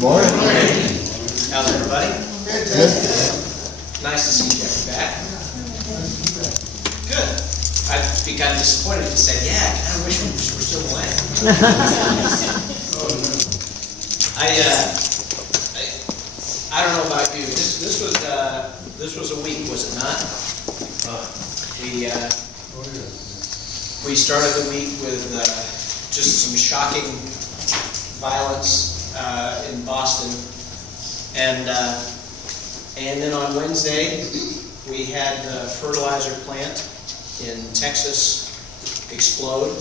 Morning. How's everybody? Good. Nice to see you back. Good. I'd be kind of disappointed if you said, yeah, I kind of wish we were still playing. I don't know about you. This was a week, was it not? We started the week with just some shocking violence in Boston, and then on Wednesday we had the fertilizer plant in Texas explode.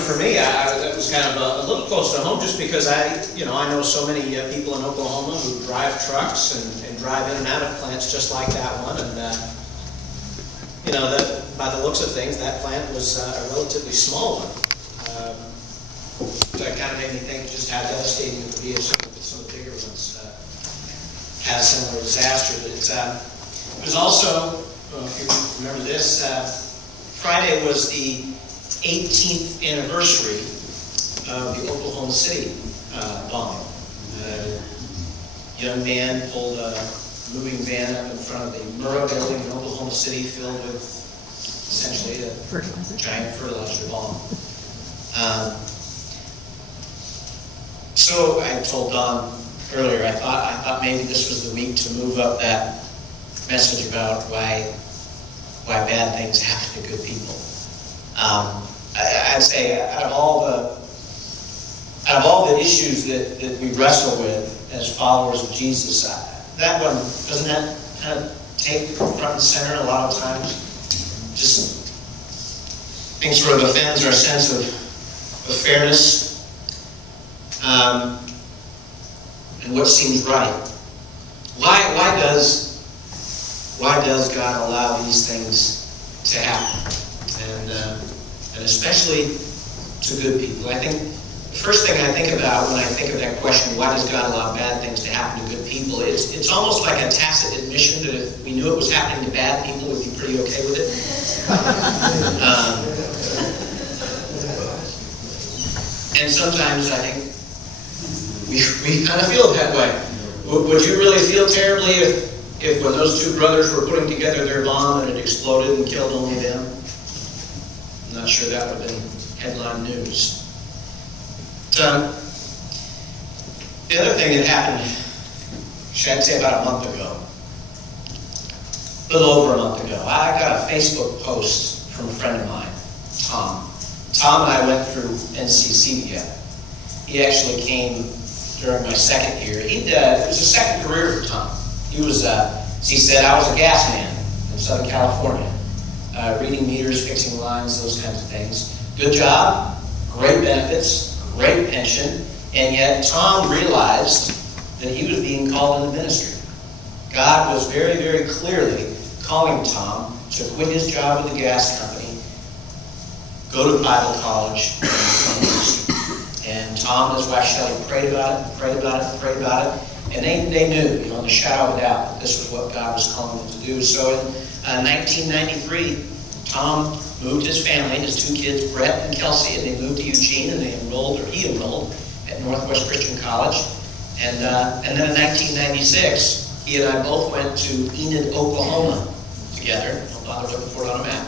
For me, that was kind of a little close to home, just because I know so many people in Oklahoma who drive trucks and drive in and out of plants just like that one, and that by the looks of things, that plant was a relatively small one. That kind of made me think just how devastating it would be if some of the bigger ones had a similar disaster. But it was also, if you remember this, Friday was the 18th anniversary of the Oklahoma City bombing. A young man pulled a moving van up in front of the Murrah building in Oklahoma City, filled with essentially a giant fertilizer bomb. So I told Don earlier, I thought maybe this was the week to move up that message about why bad things happen to good people. I'd say out of all the issues that we wrestle with as followers of Jesus, that one, doesn't that kind of take front and center a lot of times? Just things sort of offends our sense of fairness. And what seems right. Why does God allow these things to happen? And especially to good people. I think the first thing I think about when I think of that question, why does God allow bad things to happen to good people? It's almost like a tacit admission that if we knew it was happening to bad people, we'd be pretty okay with it. And sometimes I think we kind of feel that way. Would you really feel terribly if when those two brothers were putting together their bomb and it exploded and killed only them? I'm not sure that would have been headline news. The other thing that happened, I'd say about a month ago, a little over a month ago, I got a Facebook post from a friend of mine, Tom. Tom and I went through NCC together. He actually came during my second year. It was a second career for Tom. He said, I was a gas man in Southern California, reading meters, fixing lines, those kinds of things. Good job, great benefits, great pension, and yet Tom realized that he was being called into ministry. God was very, very clearly calling Tom to quit his job with the gas company, go to Bible college, and become a minister. And Tom and his wife Shelley prayed about it, and they knew, in the shadow of a doubt, that this was what God was calling them to do. So in 1993, Tom moved his family, his two kids, Brett and Kelsey, and they moved to Eugene, and he enrolled at Northwest Christian College. And then in 1996, he and I both went to Enid, Oklahoma together. Don't bother looking for it on a map.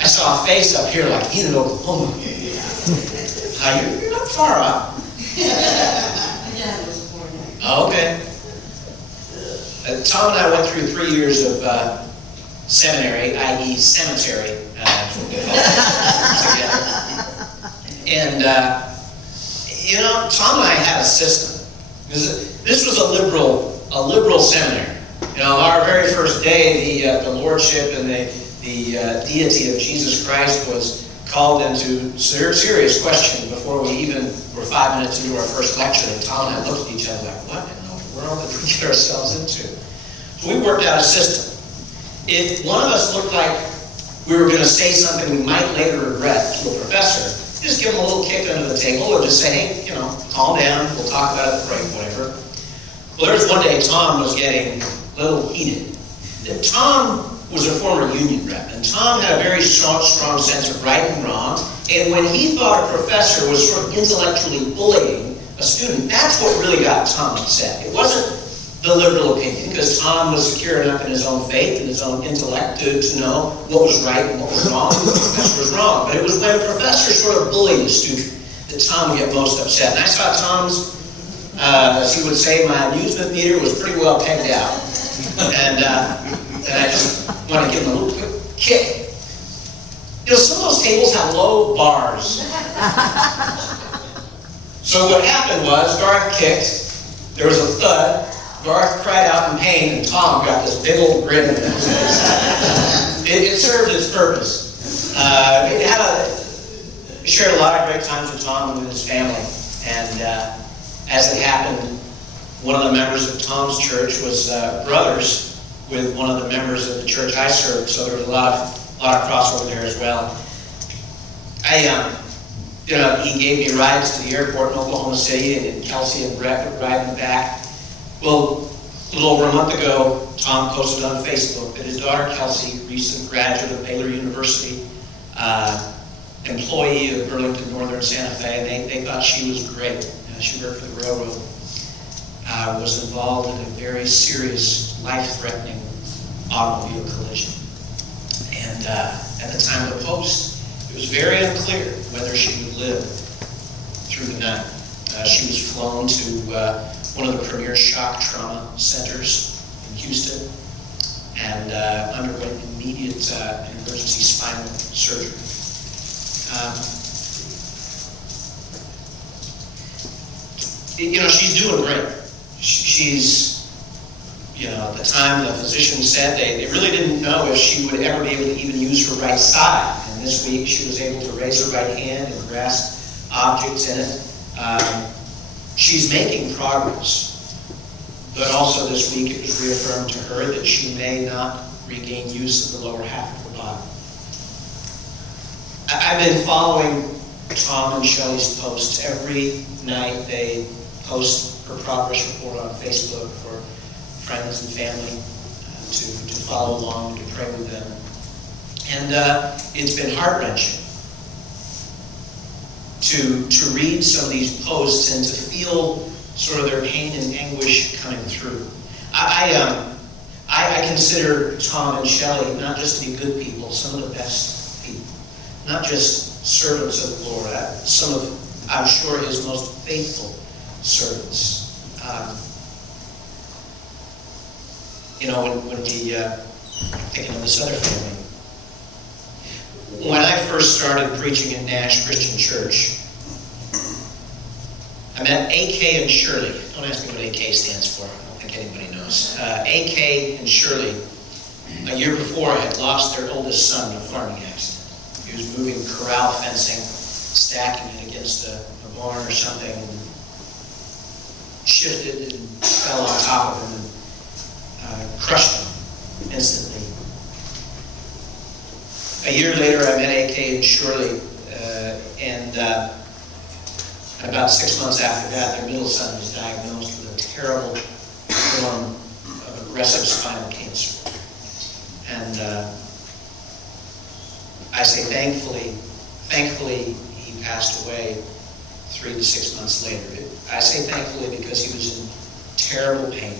I saw a face up here like, Enid, Oklahoma. You're not far off. Oh, okay. Tom and I went through 3 years of seminary, i.e. cemetery, that's what they call it, together. And, Tom and I had a system. This was a liberal seminary. Our very first day, the lordship and the deity of Jesus Christ was called into serious question before we even were 5 minutes into our first lecture. And Tom and I looked at each other like, what in the world did we get ourselves into? So we worked out a system. If one of us looked like we were going to say something we might later regret to a professor, just give him a little kick under the table or just say, hey, calm down, we'll talk about it at the break, whatever. Well, there was one day Tom was getting a little heated. And Tom was a former union rep, and Tom had a very strong sense of right and wrong, and when he thought a professor was sort of intellectually bullying a student, that's what really got Tom upset. It wasn't the liberal opinion, because Tom was secure enough in his own faith and his own intellect to know what was right and what was wrong, and what the professor was wrong. But it was when a professor sort of bullied a student that Tom would get most upset. And I saw Tom's, as he would say, my amusement meter was pretty well pegged out. And I just want to give him a little quick kick. You know, some of those tables have low bars. So what happened was, Garth kicked, there was a thud, Garth cried out in pain, and Tom got this big old grin on his face. It served its purpose. We shared a lot of great times with Tom and with his family. And as it happened, one of the members of Tom's church was brothers with one of the members of the church I served, so there was a lot of crossover there as well. He gave me rides to the airport in Oklahoma City, and Kelsey and Brett would ride me back. Well, a little over a month ago, Tom posted on Facebook that his daughter Kelsey, recent graduate of Baylor University, employee of Burlington Northern Santa Fe, they thought she was great. She worked for the railroad. Was involved in a very serious, life-threatening automobile collision. And at the time of the post, it was very unclear whether she would live through the night. She was flown to one of the premier shock trauma centers in Houston and underwent immediate emergency spinal surgery. She's doing great. She's, at the time the physician said they really didn't know if she would ever be able to even use her right side. And this week she was able to raise her right hand and grasp objects in it. She's making progress. But also this week it was reaffirmed to her that she may not regain use of the lower half of her body. I've been following Tom and Shelley's posts. Every night they post her progress report on Facebook for friends and family to follow along, to pray with them. And it's been heart-wrenching to read some of these posts and to feel sort of their pain and anguish coming through. I consider Tom and Shelley not just to be good people, some of the best people. Not just servants of the Lord, some of, I'm sure, his most faithful servants. When we, thinking of this other family, when I first started preaching in Nash Christian Church, I met A.K. and Shirley. Don't ask me what A.K. stands for. I don't think anybody knows. A.K. and Shirley, a year before, had lost their oldest son in a farming accident. He was moving corral fencing, stacking it against a barn or something, and shifted and fell on top of him and crushed him instantly. A year later, I met A.K. and Shirley, and about 6 months after that, their middle son was diagnosed with a terrible form of aggressive spinal cancer. And I say thankfully he passed away 3 to 6 months later. I say thankfully because he was in terrible pain.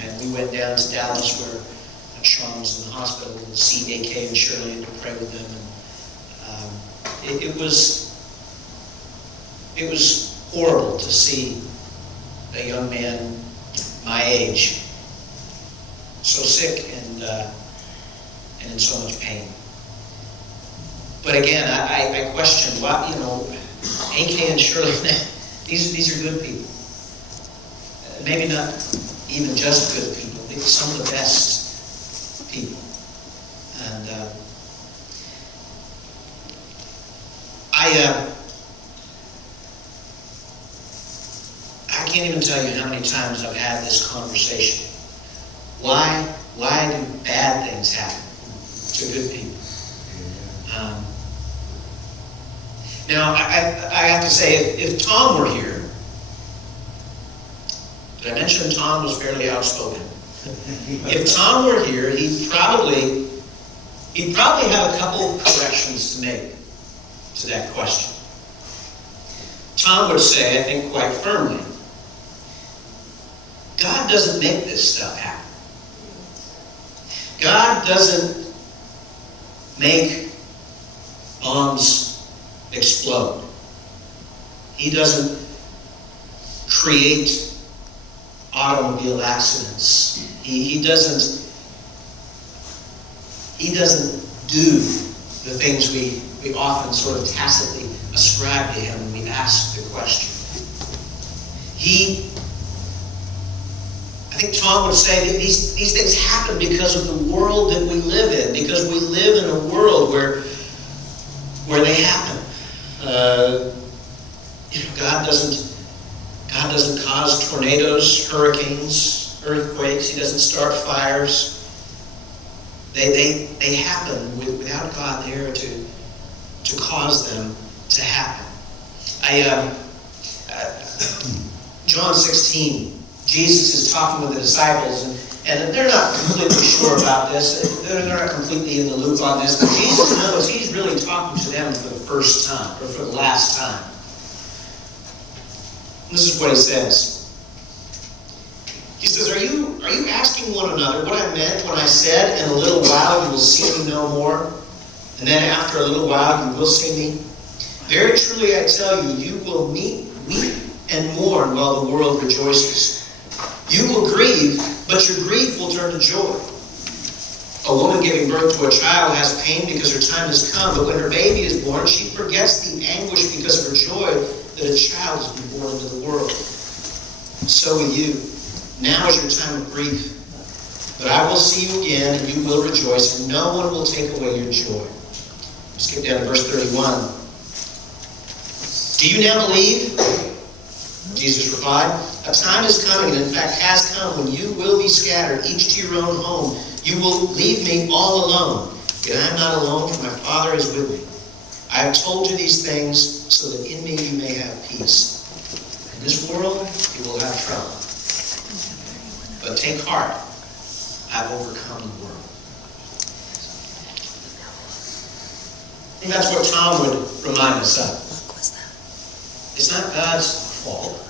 And we went down to Dallas where Sean was in the hospital to see A.K. and Shirley and to pray with them. And it was horrible to see a young man my age so sick and in so much pain. But again, I question why, A.K. and Shirley, these are good people. Maybe not even just good people, maybe some of the best people. And I can't even tell you how many times I've had this conversation. Why do bad things happen to good people? Now, I have to say, if Tom were here, but I mentioned Tom was fairly outspoken. If Tom were here, he'd probably have a couple corrections to make to that question. Tom would say, I think quite firmly, God doesn't make this stuff happen. God doesn't make bombs explode. He doesn't create automobile accidents. He doesn't do the things we often sort of tacitly ascribe to him when we ask the question. I think Tom would say that these things happen because of the world that we live in, because we live in a world where they happen. God doesn't cause tornadoes, hurricanes, earthquakes. He doesn't start fires. They happen without God there to cause them to happen. John 16. Jesus is talking with the disciples, and they're not completely sure about this. They're not completely in the loop on this. But Jesus knows he's really talking to them for the first time, or for the last time. This is what he says. He says, Are you asking one another what I meant when I said, in a little while you will see me no more, and then after a little while you will see me? Very truly I tell you, you will weep and mourn while the world rejoices. You will grieve, but your grief will turn to joy. A woman giving birth to a child has pain because her time has come, but when her baby is born, she forgets the anguish because of her joy that a child has been born into the world. So with you. Now is your time of grief. But I will see you again, and you will rejoice, and no one will take away your joy. Skip down to verse 31. Do you now believe? Jesus replied, a time is coming, and in fact has come, when you will be scattered, each to your own home. You will leave me all alone. Yet I am not alone, for my Father is with me. I have told you these things so that in me you may have peace. In this world you will have trouble. But take heart, I've overcome the world. And that's what Tom would remind us of. It's not God's fault.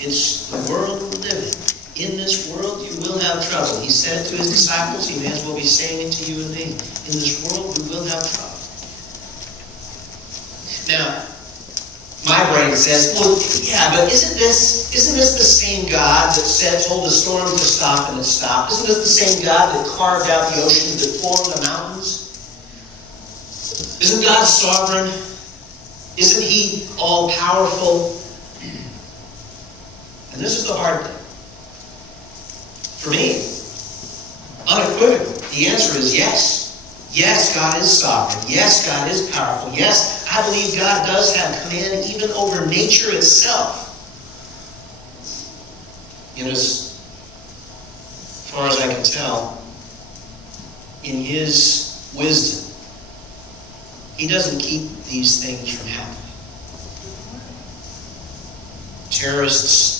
It's the world we live in. In this world you will have trouble. He said it to his disciples. He may as well be saying it to you and me. In this world we will have trouble. Now, my brain says, well, yeah, but isn't this the same God that told the storm to stop and it stopped? Isn't this the same God that carved out the oceans, that formed the mountains? Isn't God sovereign? Isn't he all-powerful? And this is the hard thing. For me, unequivocally, the answer is yes. Yes, God is sovereign. Yes, God is powerful. Yes, I believe God does have command even over nature itself. As far as I can tell, in his wisdom, he doesn't keep these things from happening. Terrorists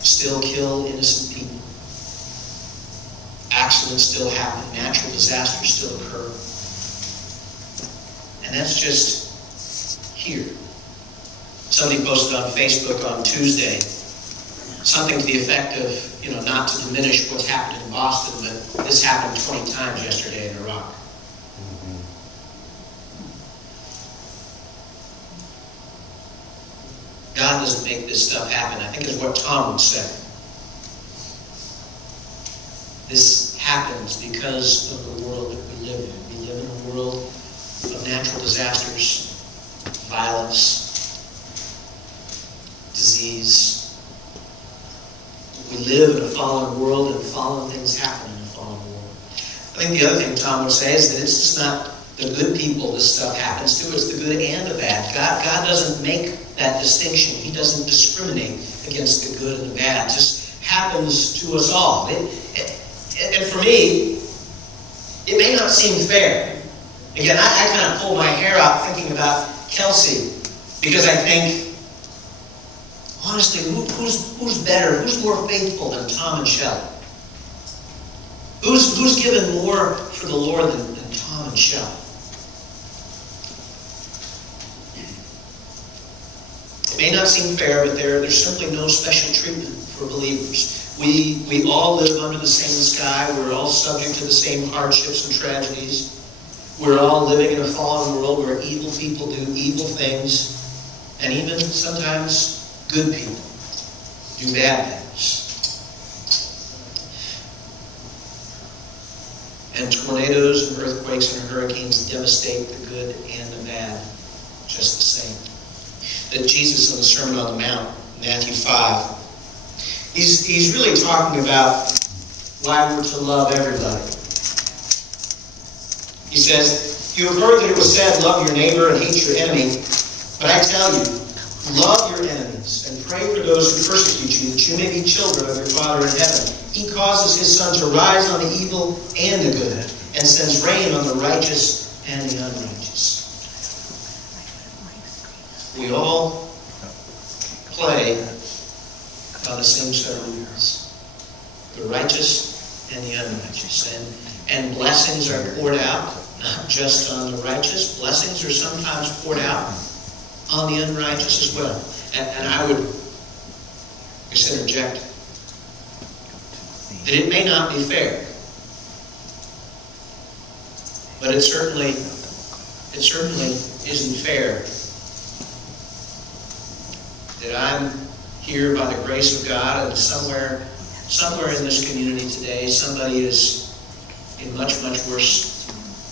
still kill innocent people. Accidents still happen. Natural disasters still occur. And that's just here. Somebody posted on Facebook on Tuesday something to the effect of, not to diminish what's happened in Boston, but this happened 20 times yesterday in Iraq. God doesn't make this stuff happen, I think is what Tom would say. This happens because of the world that we live in. We live in a world of natural disasters, violence, disease. We live in a fallen world, and fallen things happen in a fallen world. I think the other thing Tom would say is that it's just not the good people this stuff happens to, it's the good and the bad. God doesn't make that distinction. He doesn't discriminate against the good and the bad. It just happens to us all. And for me, it may not seem fair. Again, I kind of pull my hair out thinking about Kelsey, because I think, honestly, who's better, who's more faithful than Tom and Shelley? Who's given more for the Lord than Tom and Shell? It may not seem fair, but there's simply no special treatment for believers. We all live under the same sky. We're all subject to the same hardships and tragedies. We're all living in a fallen world where evil people do evil things, and even sometimes good people do bad things. And tornadoes and earthquakes and hurricanes devastate the good and the bad just the same. That Jesus in the Sermon on the Mount, Matthew 5, he's really talking about why we're to love everybody. He says, "You have heard that it was said, love your neighbor and hate your enemy. But I tell you, love your enemies and pray for those who persecute you, that you may be children of your Father in heaven. He causes his sun to rise on the evil and the good, and sends rain on the righteous and the unrighteous." We all play by the same set of rules. The righteous and the unrighteous. And blessings are poured out, not just on the righteous. Blessings are sometimes poured out on the unrighteous as well. And I would just interject that it may not be fair, but it certainly isn't fair that I'm here by the grace of God, and somewhere in this community today, somebody is in much, much worse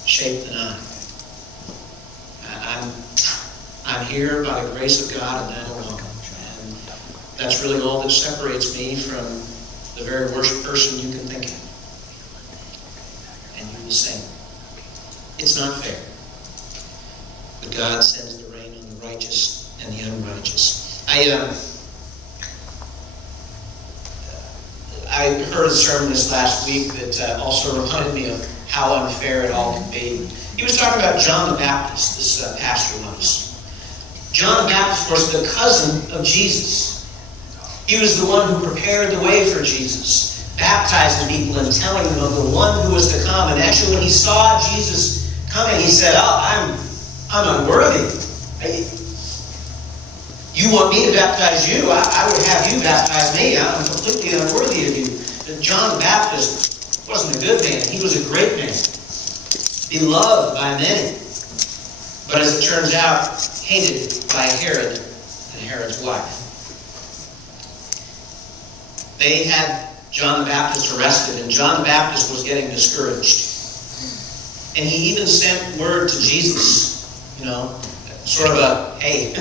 shape than I. I'm here by the grace of God and that alone. And that's really all that separates me from the very worst person you can think of. And you the same. It's not fair. But God sends the rain on the righteous and the unrighteous. I heard a sermon this last week that also reminded me of how unfair it all can be. He was talking about John the Baptist, this pastor was. John the Baptist was the cousin of Jesus. He was the one who prepared the way for Jesus, baptizing people and telling them of the one who was to come. And actually, when he saw Jesus coming, he said, "Oh, I'm unworthy. You want me to baptize you? I would have you baptize me. I'm completely unworthy of you." And John the Baptist wasn't a good man. He was a great man, beloved by many. But as it turns out, hated by Herod and Herod's wife. They had John the Baptist arrested, and John the Baptist was getting discouraged. And he even sent word to Jesus, sort of a, "Hey,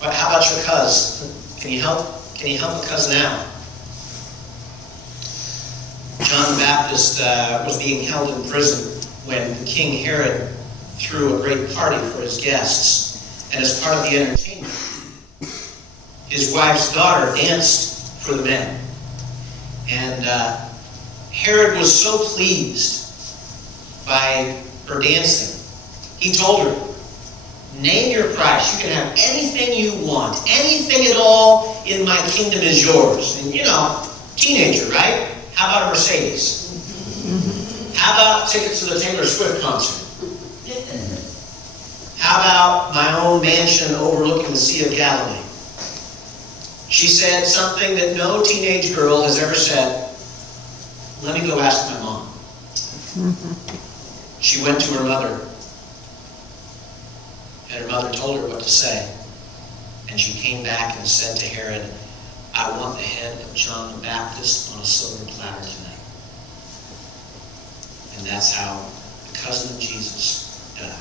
how about your cuz? Can you help a cuz now?" John the Baptist was being held in prison when King Herod threw a great party for his guests. And as part of the entertainment, his wife's daughter danced for the men. And Herod was so pleased by her dancing, he told her, "Name your price. You can have anything you want. Anything at all in my kingdom is yours." And teenager, right? How about a Mercedes? How about tickets to the Taylor Swift concert? How about my own mansion overlooking the Sea of Galilee? She said something that no teenage girl has ever said. "Let me go ask my mom." She went to her mother, and her mother told her what to say. And she came back and said to Herod, "I want the head of John the Baptist on a silver platter tonight." And that's how the cousin of Jesus died.